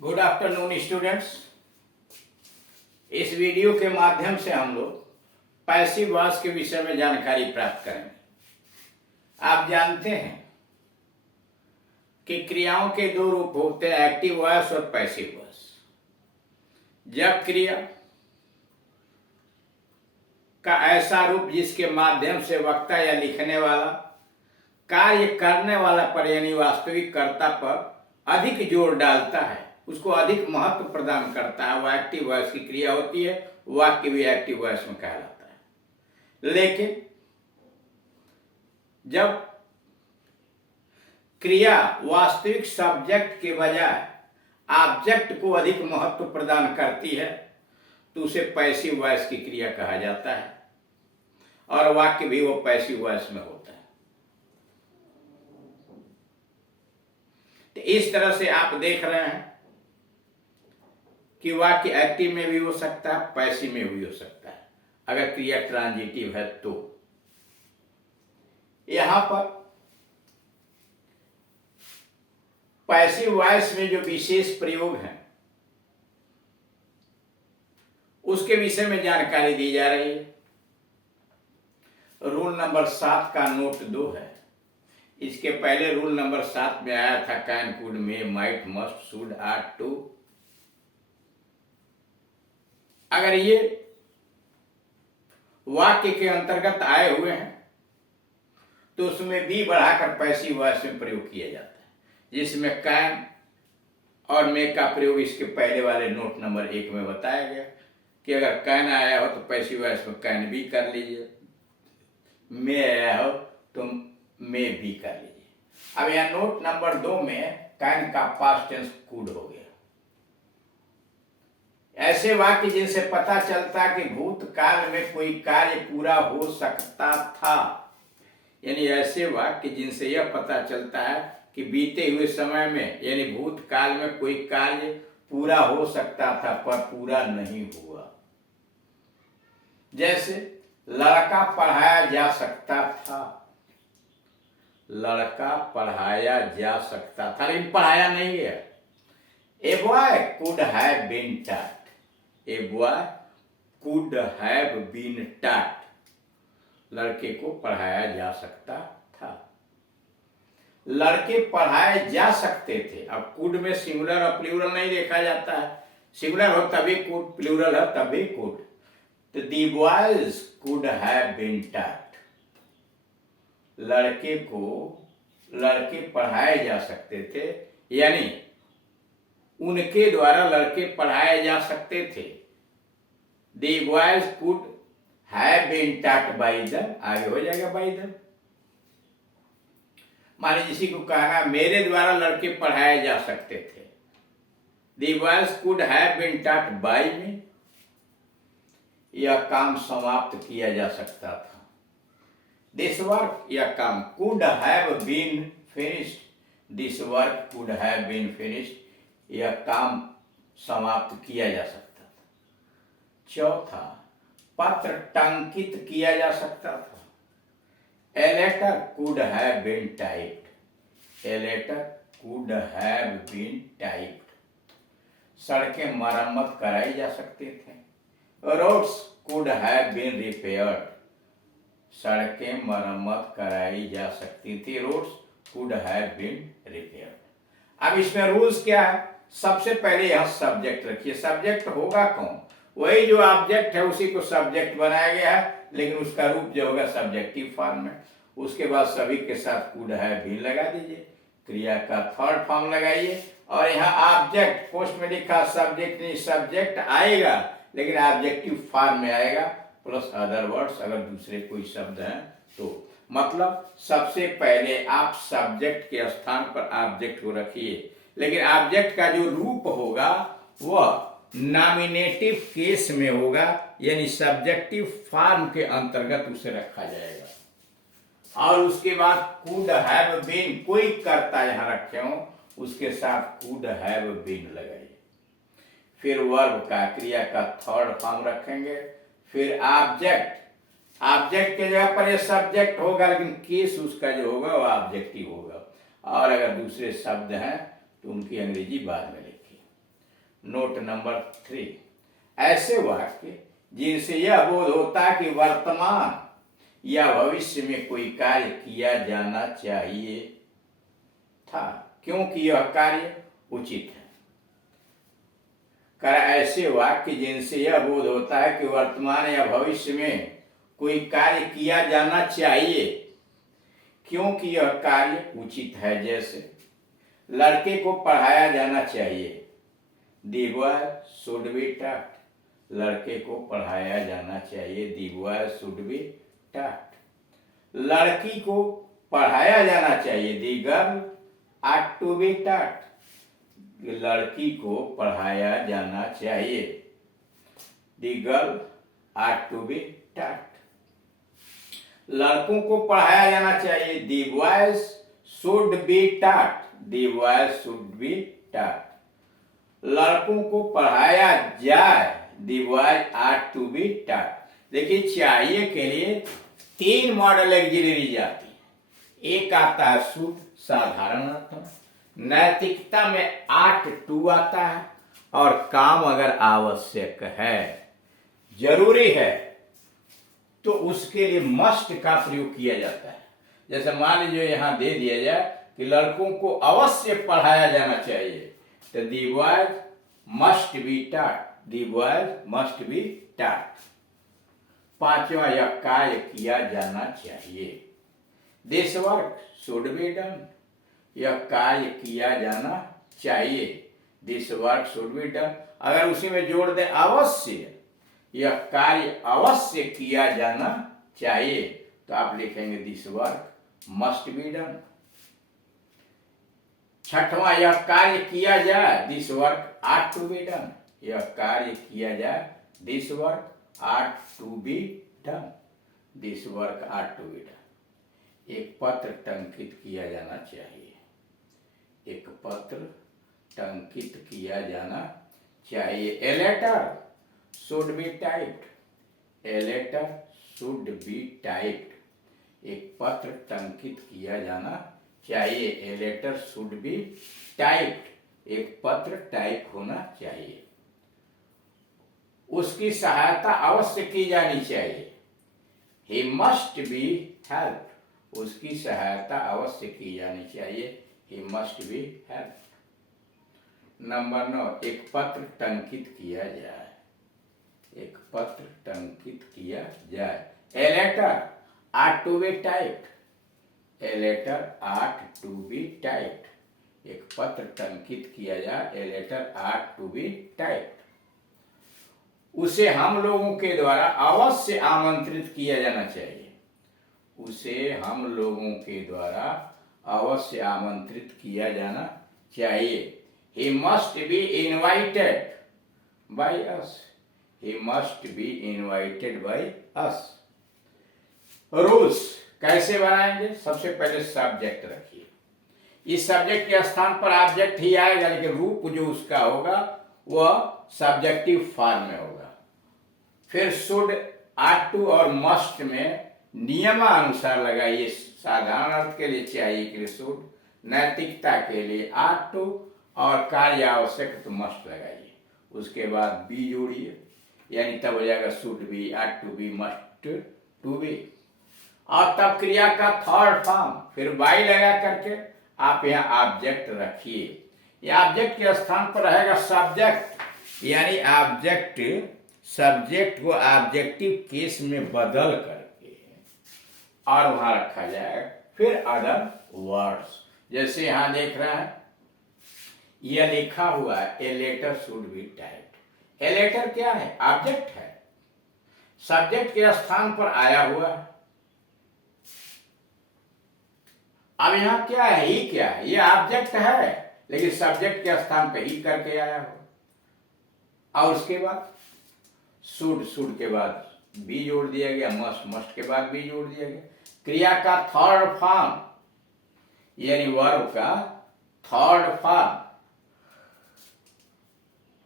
Good afternoon students. इस video के माध्यम से हम लोग पैसिव वॉइस के विषय में जानकारी प्राप्त करेंगे। आप जानते हैं कि क्रियाओं के दो रूप होते हैं, एक्टिव वॉइस और पैसिव वॉइस। जब क्रिया का ऐसा रूप जिसके माध्यम से वक्ता या लिखने वाला कार्य करने वाला पर यानी वास्तविक कर्ता पर अधिक जोर डालता है, उसको अधिक महत्व प्रदान करता है, वह एक्टिव वॉइस की क्रिया होती है। वाक्य भी एक्टिव वॉइस में कहलाता है। लेकिन जब क्रिया वास्तविक सब्जेक्ट के बजाय ऑब्जेक्ट को अधिक महत्व प्रदान करती है तो उसे पैसिव वॉइस की क्रिया कहा जाता है और वाक्य भी वो पैसिव वॉइस में होता है। तो इस तरह से आप देख रहे हैं कि वाक्य एक्टिव में भी हो सकता है, पैसिव में भी हो सकता है अगर क्रिया ट्रांजिटिव है तो। यहां पर पैसिव वॉइस में जो विशेष प्रयोग है उसके विषय में जानकारी दी जा रही है। रूल नंबर 7 का नोट 2 है। इसके पहले रूल नंबर 7 में आया था can, could, may, might, must, should, ought, to. अगर ये वाक्य के अंतर्गत आए हुए हैं तो उसमें भी बढ़ाकर पैसिव वॉइस में प्रयोग किया जाता है, जिसमें कैन और मे का प्रयोग इसके पहले वाले नोट नंबर 1 में बताया गया कि अगर कैन आया हो तो पैसिव वॉइस में कैन भी कर लीजिए, मे आया हो तो मे भी कर लीजिए। अब यह नोट नंबर 2 में कैन का पास्ट टेंस कुड हो गया। ऐसे वाक्य जिनसे पता चलता कि भूतकाल में कोई कार्य पूरा हो सकता था, यानी ऐसे वाक्य जिनसे यह पता चलता है कि बीते हुए समय में यानी भूतकाल में कोई कार्य पूरा हो सकता था पर पूरा नहीं हुआ। जैसे लड़का पढ़ाया जा सकता था, लड़का पढ़ाया जा सकता था लेकिन पढ़ाया नहीं गया। A boy could have been taught, a boy could have been taught, लड़के को पढ़ाया जा सकता था। लड़के पढ़ाए जा सकते थे। अब कुड में सिंगुलर और प्लूरल नहीं देखा जाता है, सिंगुलर हो तभी कुड, प्लूरल हो तभी कुड। तो the boys could have been taught, लड़के पढ़ाए जा सकते थे, यानी उनके द्वारा लड़के पढ़ाए जा सकते थे। The boys could have been taught by them, आगे हो जाएगा बाय देम। माने किसी को कहना मेरे द्वारा लड़के पढ़ाए जा सकते थे। The boys could have been taught by me, यह काम समाप्त किया जा सकता था। दिस वर्क, यह काम could have been finished, this work could have been finished, यह काम समाप्त किया जा सकता था। चौथा, पत्र टंकित किया जा सकता था। A letter could have been typed, a letter could have been typed, सड़कें मरम्मत कराई जा सकते थे। Roads could have been repaired, सड़कें मरम्मत कराई जा सकती थी। Roads could have been repaired. अब इसमें रूल्स क्या है? सबसे पहले यह सब्जेक्ट रखिए। सब्जेक्ट होगा कौन? वही जो ऑब्जेक्ट है उसी को सब्जेक्ट बनाया गया है, लेकिन उसका रूप जो होगा सब्जेक्टिव फॉर्म में। उसके बाद सभी के साथ कुड हैव बीन लगा दीजिए, क्रिया का थर्ड फॉर्म लगाइए और यहाँ ऑब्जेक्ट, पोस्ट में लिखा सब्जेक्ट नहीं, सब्जेक्ट आएगा लेकिन ऑब्जेक्टिव फॉर्म में आएगा प्लस अदर वर्ड्स अगर दूसरे कोई शब्द हैं तो। मतलब सबसे पहले आप सब्जेक्ट के स्थान पर ऑब्जेक्ट को रखिए, लेकिन ऑब्जेक्ट का जो रूप होगा वह नॉमिनेटिव केस में होगा, यानी सब्जेक्टिव फॉर्म के अंतर्गत उसे रखा जाएगा। और उसके बाद कुड हैव बीन, कोई कर्ता यहां रखे हो उसके साथ कुड हैव बीन लगाइए। फिर वर्ब का, क्रिया का थर्ड फॉर्म रखेंगे। फिर ऑब्जेक्ट, ऑब्जेक्ट के जगह पर ये सब्जेक्ट होगा लेकिन केस उसका जो होगा वो ऑब्जेक्टिव होगा। और अगर दूसरे शब्द हैं तो उनकी अंग्रेजी बाद में लिखिए। नोट नंबर 3, ऐसे वाक्य जिनसे यह बोध होता है कि वर्तमान या भविष्य में कोई कार्य किया जाना चाहिए था क्योंकि यह कार्य उचित है। कर ऐसे वाक्य जिनसे यह बोध होता है कि वर्तमान या भविष्य में कोई कार्य किया जाना चाहिए क्योंकि यह कार्य उचित है। जैसे लड़के को पढ़ाया जाना चाहिए, the boy should be taught. लड़के को पढ़ाया जाना चाहिए, the boy should be taught. लड़की को पढ़ाया जाना चाहिए, the girl ought to be taught. लड़की को पढ़ाया जाना चाहिए, the girl ought to be taught. लड़कों को पढ़ाया जाना चाहिए, the boys should be taught. The boys should be taught. लड़कों को पढ़ाया जाए, the boys ought to be taught. देखिए, चाहिए के लिए 3 मॉडल ऑक्सिलरी जाती है। एक आता है शुड, साधारण अर्थ में। नैतिकता में आट टू आता है, और काम अगर आवश्यक है, जरूरी है, तो उसके लिए मस्ट का प्रयोग किया जाता है। जैसे मान लीजिए यहां दे दिया जाए कि लड़कों को अवश्य पढ़ाया जाना चाहिए, तो the boys must be taught. The boys must be taught. 5वां, यह कार्य किया जाना चाहिए, this work should be done. यह कार्य किया जाना चाहिए, this work should be done. अगर उसी में जोड़ दें अवश्य, यह कार्य अवश्य किया जाना चाहिए, तो आप लिखेंगे this work must be done. 6वां, यह कार्य किया जाए, this work ought to be done. यह कार्य किया जाए, this work ought to be done. This work ought to be done. एक पत्र टंकित किया जाना चाहिए, एक पत्र टंकित किया जाना चाहिए। A letter should be typed. A letter should be typed. एक पत्र टंकित किया जाना चाहिए। A letter should be typed. एक पत्र टाइप होना चाहिए। उसकी सहायता अवश्य की जानी चाहिए, ही मस्ट बी हेल्प। उसकी सहायता अवश्य की जानी चाहिए, he must be help. Number 9, एक पत्र टंकित किया जाए। एक पत्र टंकित किया जाए। A letter ought to be typed. A letter ought to be typed. एक पत्र टंकित किया जाए, a letter ought to be typed. उसे हम लोगों के द्वारा अवश्य आमंत्रित किया जाना चाहिए। उसे हम लोगों के द्वारा अवश्य आमंत्रित किया जाना चाहिए। He must be invited by us. He must be invited by us. Rules कैसे बनाएंगे? सबसे पहले सब्जेक्ट रखिए। इस सब्जेक्ट के स्थान पर ऑब्जेक्ट ही आएगा, लेकिन रूप जो उसका होगा वह सब्जेक्टिव फॉर्म में होगा। फिर शुड, आट टू और मस्ट में नियमानुसार लगाइए। साधारण अर्थ के लिए चाहिए के लिए शुड, नैतिकता के लिए आट टू, और कार्य आवश्यक तो मस्ट लगाइए। उसके बाद बी जोड़िए, यानी तब हो जाएगा should be, ought to be, must to be. और तब क्रिया का थर्ड फॉर्म, फिर बाई लगा करके आप यहाँ ऑब्जेक्ट रखिए। यह ऑब्जेक्ट के स्थान पर रहेगा सब्जेक्ट, यानी ऑब्जेक्ट सब्जेक्ट को ऑब्जेक्टिव केस में बदल करके और वहां रखा जाएगा। फिर अदर वर्ड्स, जैसे यहां देख रहे हैं यह लिखा हुआ है, a letter should be typed. A letter क्या है? ऑब्जेक्ट है, सब्जेक्ट के स्थान पर आया हुआ है। अब यहां क्या है? ही क्या है? यह ऑब्जेक्ट है, लेकिन सब्जेक्ट के स्थान पर ही करके आया हो। और उसके बाद शुड, शुड के बाद बी जोड़ दिया गया, मस्ट, मस्ट के बाद बी जोड़ दिया गया। क्रिया का थर्ड फॉर्म, यानी वर्ब का थर्ड फॉर्म।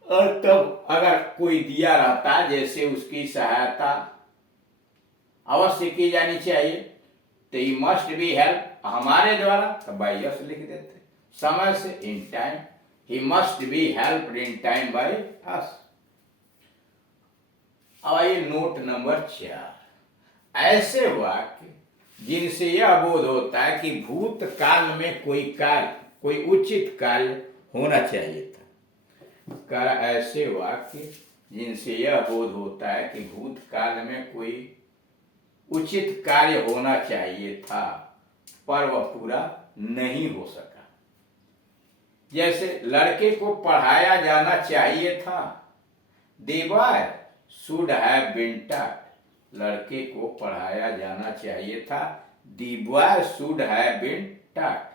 और तब अगर कोई दिया रहता है, जैसे उसकी सहायता अवश्य की जानी चाहिए, तो ही मस्ट बी हेल्प हमारे द्वारा, तो बाई अस लिख देते। समय से, in time, he must be helped in time by us. अब आइए नोट नंबर 4, ऐसे वाक्य जिनसे यह बोध होता है कि भूतकाल में कोई कार्य, कोई उचित कार्य होना चाहिए था। ऐसे वाक्य जिनसे यह बोध होता है कि भूतकाल में कोई उचित कार्य होना चाहिए था पर वह पूरा नहीं हो सका। जैसे लड़के को पढ़ाया जाना चाहिए था, the boy should have been taught. लड़के को पढ़ाया जाना चाहिए था, the boy should have been taught.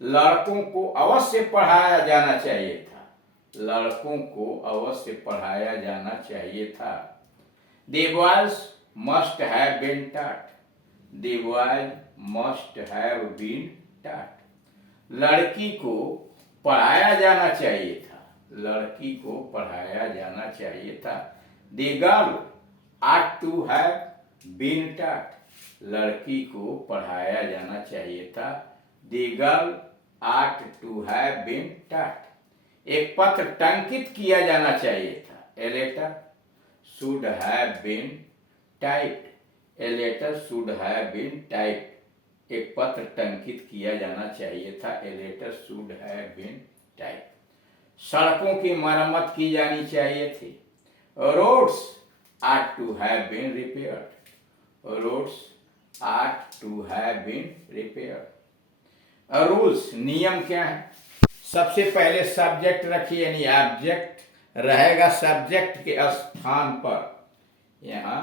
लड़कों को अवश्य पढ़ाया जाना चाहिए था, लड़कों को अवश्य पढ़ाया जाना चाहिए था। The boys must have been taught, the boys must have been taught. लड़की को पढ़ाया जाना चाहिए था, लड़की को पढ़ाया जाना चाहिए था। The girl ought to have been taught। लड़की को पढ़ाया जाना चाहिए था, the girl ought to have been taught। एक पत्र टंकित किया जाना चाहिए था, a letter should have been typed, a letter should have been typed। एक पत्र टंकित किया जाना चाहिए था, a letter should have been typed। सड़कों की मरम्मत की जानी चाहिए थी, roads ought to have been repaired, roads ought to have been repaired। Rules, नियम क्या है? सबसे पहले सब्जेक्ट रखिए, यानी ऑब्जेक्ट रहेगा सब्जेक्ट के स्थान पर। यहाँ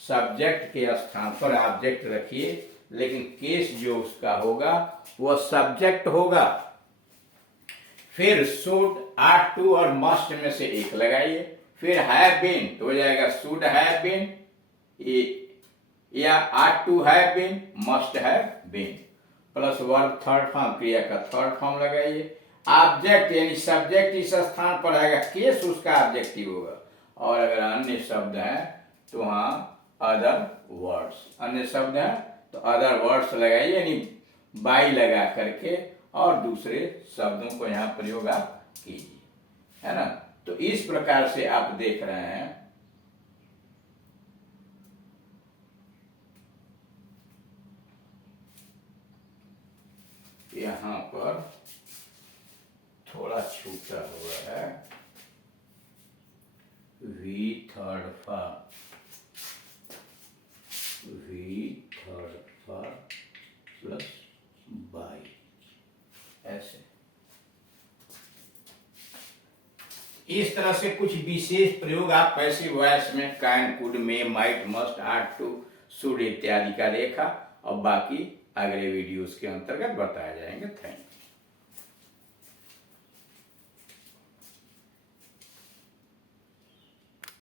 सब्जेक्ट के स्थान पर ऑब्जेक्ट रखिए, लेकिन केस जो उसका होगा वह सब्जेक्ट होगा। फिर शुड, ought to और मस्ट में से एक लगाइए, फिर हैव बीन तो हो जाएगा शुड हैव बीन या ought to have been, must have been, plus verb third form, क्रिया का थर्ड फॉर्म लगाइए। ऑब्जेक्ट यानी सब्जेक्ट इस स्थान पर आएगा, केस उसका ऑब्जेक्टिव होगा। और अगर अन्य शब्द हैं तो वहाँ अदर वर्ड्स, अन्य शब्द हैं तो अदर वर्ड्स लगाइए, यानी बाई लगा करके और दूसरे शब्दों को यहाँ प्रयोग आप कीजिए, है ना। तो इस प्रकार से आप देख रहे हैं यहाँ पर थोड़ा छूटा हुआ है, V third form, V third form plus by, ऐसे। इस तरह से कुछ विशेष प्रयोग आप पैसिव वॉइस में can, could, may, might, must, ought to, should इत्यादि का देखा, और बाकी अगले वीडियोस के अंतर्गत बताए जाएंगे। Thank you.